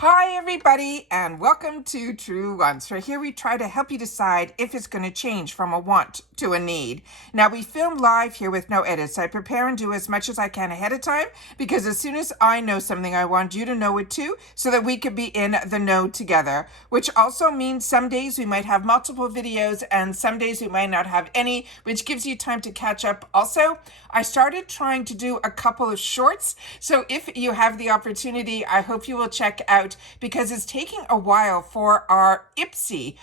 Hi everybody and welcome to Truewants. So here we try to help you decide if it's going to change from a want to a need. Now we film live here with no edits. I prepare and do as much as I can ahead of time because as soon as I know something I want you to know it too so that we could be in the know together. Which also means some days we might have multiple videos and some days we might not have any, which gives you time to catch up. Also, I started trying to do a couple of shorts. So if you have the opportunity, I hope you will check out because it's taking a while for our IPSY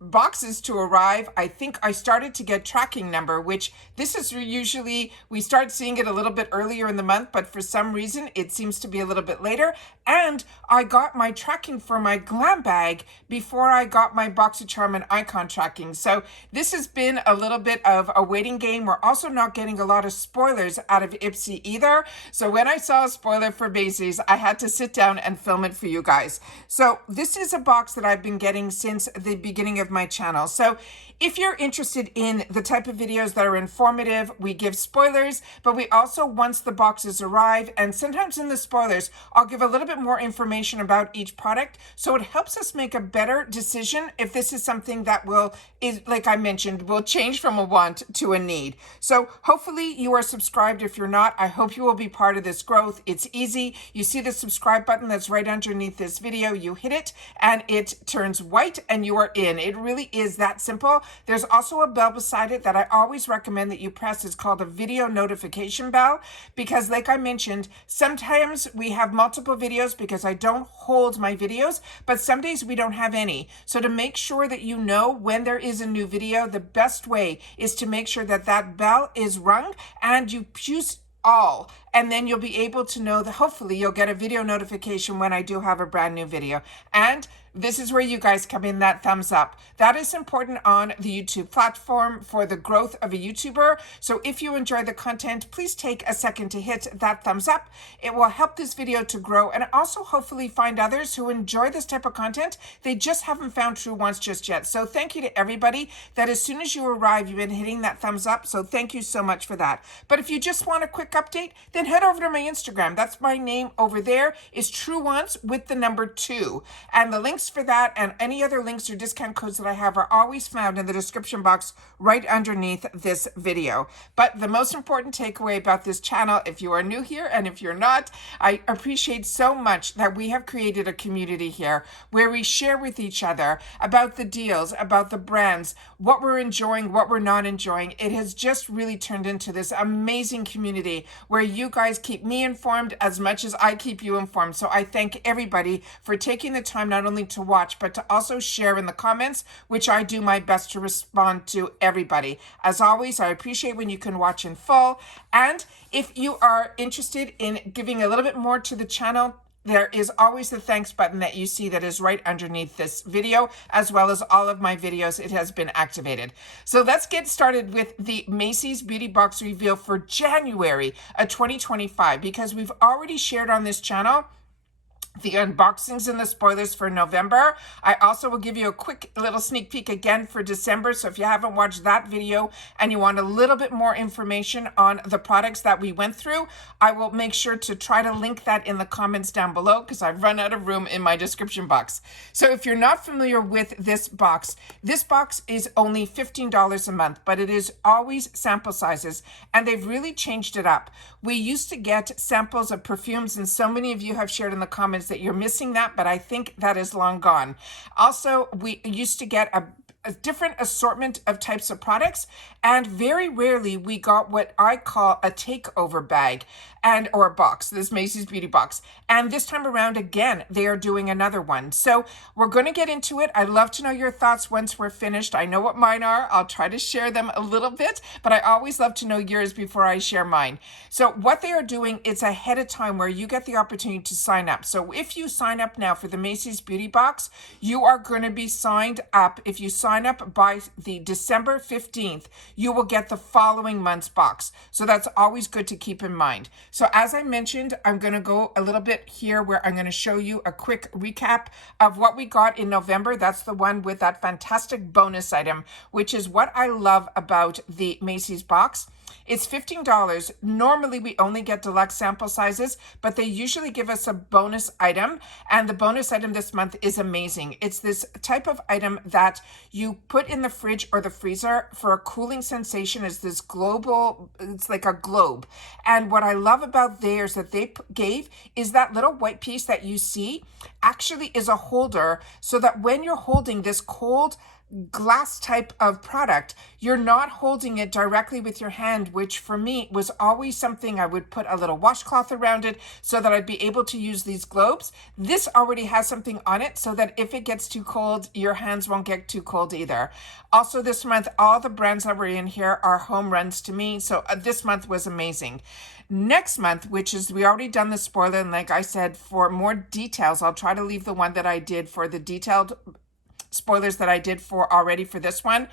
boxes to arrive. I think I started to get tracking number, which this is usually, we start seeing it a little bit earlier in the month, but for some reason it seems to be a little bit later. And I got my tracking for my glam bag before I got my BoxyCharm and icon tracking. So this has been a little bit of a waiting game. We're also not getting a lot of spoilers out of IPSY either. So when I saw a spoiler for Macys, I had to sit down and film it for you guys. So this is a box that I've been getting since the beginning of my channel. So if you're interested in the type of videos that are informative, we give spoilers, but we also, once the boxes arrive, and sometimes in the spoilers, I'll give a little bit more information about each product. So it helps us make a better decision if this is something that like I mentioned, will change from a want to a need. So hopefully you are subscribed. If you're not, I hope you will be part of this growth. It's easy. You see the subscribe button that's right underneath this video. You hit it and it turns white and you are in. It really is that simple. There's also a bell beside it that I always recommend that you press. It's called a video notification bell because like I mentioned, sometimes we have multiple videos because I don't hold my videos, but some days we don't have any. So to make sure that you know when there is a new video, the best way is to make sure that that bell is rung and you choose all, and then you'll be able to know that hopefully you'll get a video notification when I do have a brand new video. And this is where you guys come in, that thumbs up. That is important on the YouTube platform for the growth of a YouTuber. So if you enjoy the content, please take a second to hit that thumbs up. It will help this video to grow and also hopefully find others who enjoy this type of content. They just haven't found Truewants just yet. So thank you to everybody that as soon as you arrive, you've been hitting that thumbs up. So thank you so much for that. But if you just want a quick update, then head over to my Instagram. That's my name over there is Truewants with the number 2. And the links for that and any other links or discount codes that I have are always found in the description box right underneath this video. But the most important takeaway about this channel, if you are new here and if you're not, I appreciate so much that we have created a community here where we share with each other about the deals, about the brands, what we're enjoying, what we're not enjoying. It has just really turned into this amazing community where you guys keep me informed as much as I keep you informed. So I thank everybody for taking the time not only to watch, but to also share in the comments, which I do my best to respond to everybody. As always, I appreciate when you can watch in full. And if you are interested in giving a little bit more to the channel, there is always the thanks button that you see that is right underneath this video, as well as all of my videos. It has been activated. So let's get started with the Macys Beauty Box reveal for January of 2025, because we've already shared on this channel the unboxings and the spoilers for November. I also will give you a quick little sneak peek again for December. So if you haven't watched that video and you want a little bit more information on the products that we went through, I will make sure to try to link that in the comments down below because I've run out of room in my description box. So if you're not familiar with this box is only $15 a month, but it is always sample sizes and they've really changed it up. We used to get samples of perfumes and so many of you have shared in the comments that you're missing that, but I think that is long gone. Also, we used to get a different assortment of types of products, and very rarely we got what I call a takeover bag or a box, this Macys Beauty Box. And this time around, again, they are doing another one. So we're going to get into it. I'd love to know your thoughts once we're finished. I know what mine are. I'll try to share them a little bit, but I always love to know yours before I share mine. So what they are doing is ahead of time where you get the opportunity to sign up. So if you sign up now for the Macys Beauty Box, you are going to be signed up. If you sign up by the December 15th, you will get the following month's box. So that's always good to keep in mind. So as I mentioned, I'm going to go a little bit here where I'm going to show you a quick recap of what we got in November. That's the one with that fantastic bonus item, which is what I love about the Macys box. It's $15. Normally we only get deluxe sample sizes, but they usually give us a bonus item, and the bonus item this month is amazing. It's this type of item that you put in the fridge or the freezer for a cooling sensation. Is this global, it's like a globe. And what I love about theirs that they gave is that little white piece that you see actually is a holder, so that when you're holding this cold glass type of product, you're not holding it directly with your hand, which for me was always something I would put a little washcloth around it so that I'd be able to use these globes. This already has something on it so that if it gets too cold, your hands won't get too cold either. Also this month, all the brands that were in here are home runs to me. So this month was amazing. Next month, which is, we already done the spoiler, and like I said, for more details, I'll try to leave the one that I did for the detailed spoilers that I did for already for this one.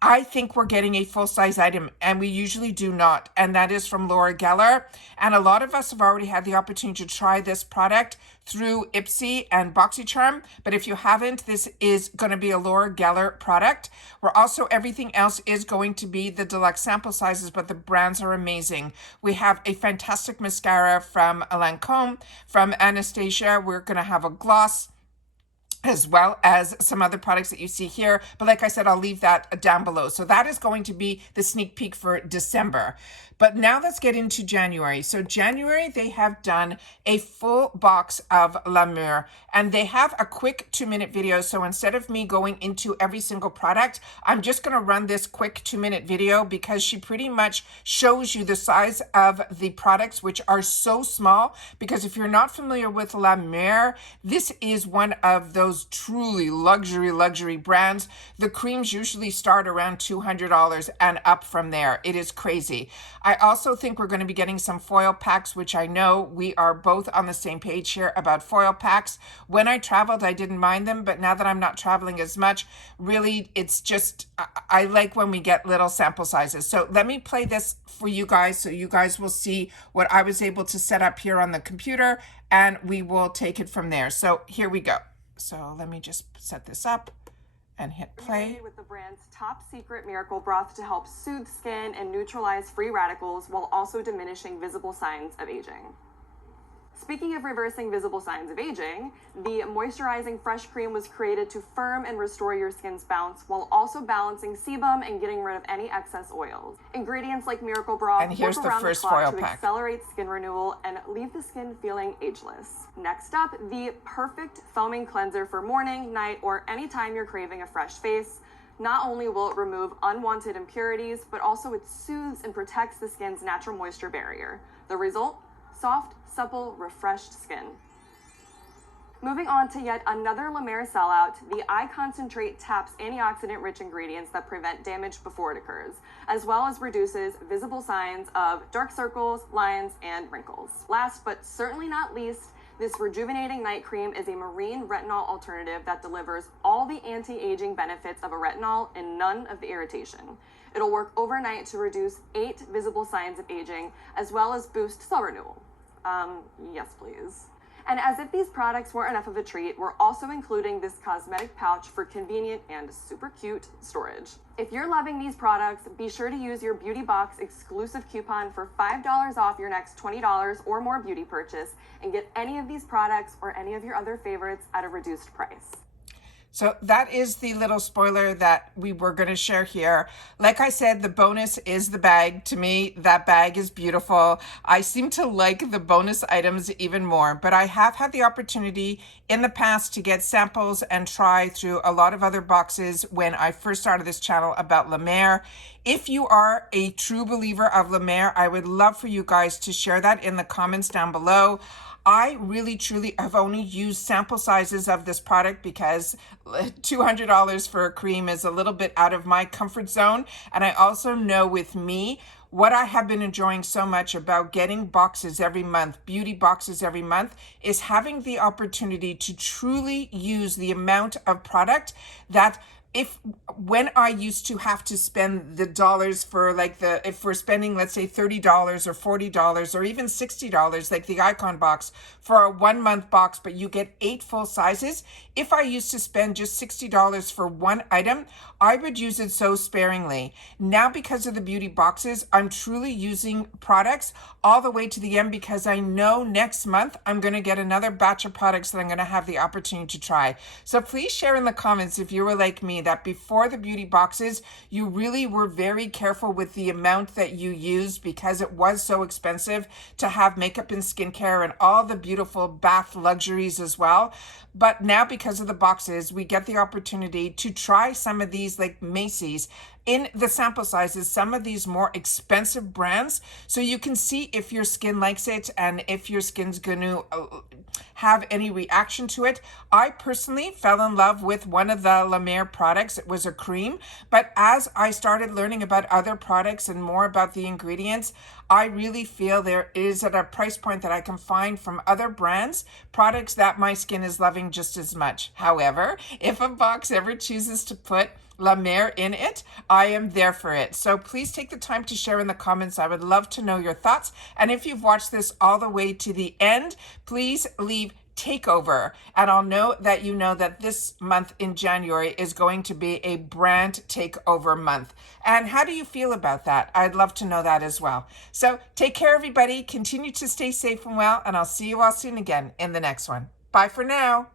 I think we're getting a full-size item, and we usually do not, and that is from Laura Geller. And a lot of us have already had the opportunity to try this product through Ipsy and BoxyCharm, but if you haven't, this is going to be a Laura Geller product, where also everything else is going to be the deluxe sample sizes, but the brands are amazing. We have a fantastic mascara from Lancome, from Anastasia. We're going to have a gloss, as well as some other products that you see here. But like I said, I'll leave that down below. So that is going to be the sneak peek for December. But now let's get into January. So January, they have done a full box of La Mer, and they have a quick 2-minute video. So instead of me going into every single product, I'm just going to run this quick 2-minute video because she pretty much shows you the size of the products, which are so small. Because if you're not familiar with La Mer, this is one of those truly luxury brands. The creams usually start around $200 and up from there. It is crazy. I also think we're going to be getting some foil packs, which I know we are both on the same page here about foil packs. When I traveled, I didn't mind them, but now that I'm not traveling as much, really, it's just, I like when we get little sample sizes. So let me play this for you guys so you guys will see what I was able to set up here on the computer, and we will take it from there. So here we go. So let me just set this up and hit play. With the brand's top secret miracle broth to help soothe skin and neutralize free radicals while also diminishing visible signs of aging. Speaking of reversing visible signs of aging, the moisturizing fresh cream was created to firm and restore your skin's bounce while also balancing sebum and getting rid of any excess oils. Ingredients like miracle broth and here's work the around first the clock foil to pack. accelerate skin renewal and leave the skin feeling ageless. Next up, the perfect foaming cleanser for morning, night, or anytime you're craving a fresh face. Not only will it remove unwanted impurities, but also it soothes and protects the skin's natural moisture barrier. The result? Soft, supple, refreshed skin. Moving on to yet another La Mer sellout, the Eye Concentrate taps antioxidant-rich ingredients that prevent damage before it occurs, as well as reduces visible signs of dark circles, lines, and wrinkles. Last but certainly not least, this rejuvenating night cream is a marine retinol alternative that delivers all the anti-aging benefits of a retinol and none of the irritation. It'll work overnight to reduce 8 visible signs of aging, as well as boost cell renewal. Yes, please. And as if these products weren't enough of a treat, we're also including this cosmetic pouch for convenient and super cute storage. If you're loving these products, be sure to use your Beauty Box exclusive coupon for $5 off your next $20 or more beauty purchase and get any of these products or any of your other favorites at a reduced price. So that is the little spoiler that we were going to share here. Like I said, the bonus is the bag. To me, that bag is beautiful. I seem to like the bonus items even more, but I have had the opportunity in the past to get samples and try through a lot of other boxes when I first started this channel about La Mer. If you are a true believer of La Mer, I would love for you guys to share that in the comments down below. I really, truly have only used sample sizes of this product because $200 for a cream is a little bit out of my comfort zone. And I also know with me, what I have been enjoying so much about getting boxes every month, beauty boxes every month, is having the opportunity to truly use the amount of product that if when I used to have to spend the dollars for like if we're spending, let's say $30 or $40 or even $60, like the icon box for a 1 month box, but you get 8 full sizes. If I used to spend just $60 for one item, I would use it so sparingly. Now, because of the beauty boxes, I'm truly using products all the way to the end, because I know next month I'm going to get another batch of products that I'm going to have the opportunity to try. So please share in the comments if you were like me, that before the beauty boxes, you really were very careful with the amount that you used, because it was so expensive to have makeup and skincare and all the beautiful bath luxuries as well. But now, because of the boxes, we get the opportunity to try some of these, like Macys, in the sample sizes, some of these more expensive brands, so you can see if your skin likes it and if your skin's going to have any reaction to it. I personally fell in love with one of the La Mer products. It was a cream, but as I started learning about other products and more about the ingredients, I really feel there is at a price point that I can find from other brands, products that my skin is loving just as much. However, if a box ever chooses to put La Mer in it, I am there for it. So please take the time to share in the comments. I would love to know your thoughts. And if you've watched this all the way to the end, please leave takeover, and I'll know that you know that this month in January is going to be a brand takeover month. And how do you feel about that? I'd love to know that as well. So take care, everybody. Continue to stay safe and well, and I'll see you all soon again in the next one. Bye for now.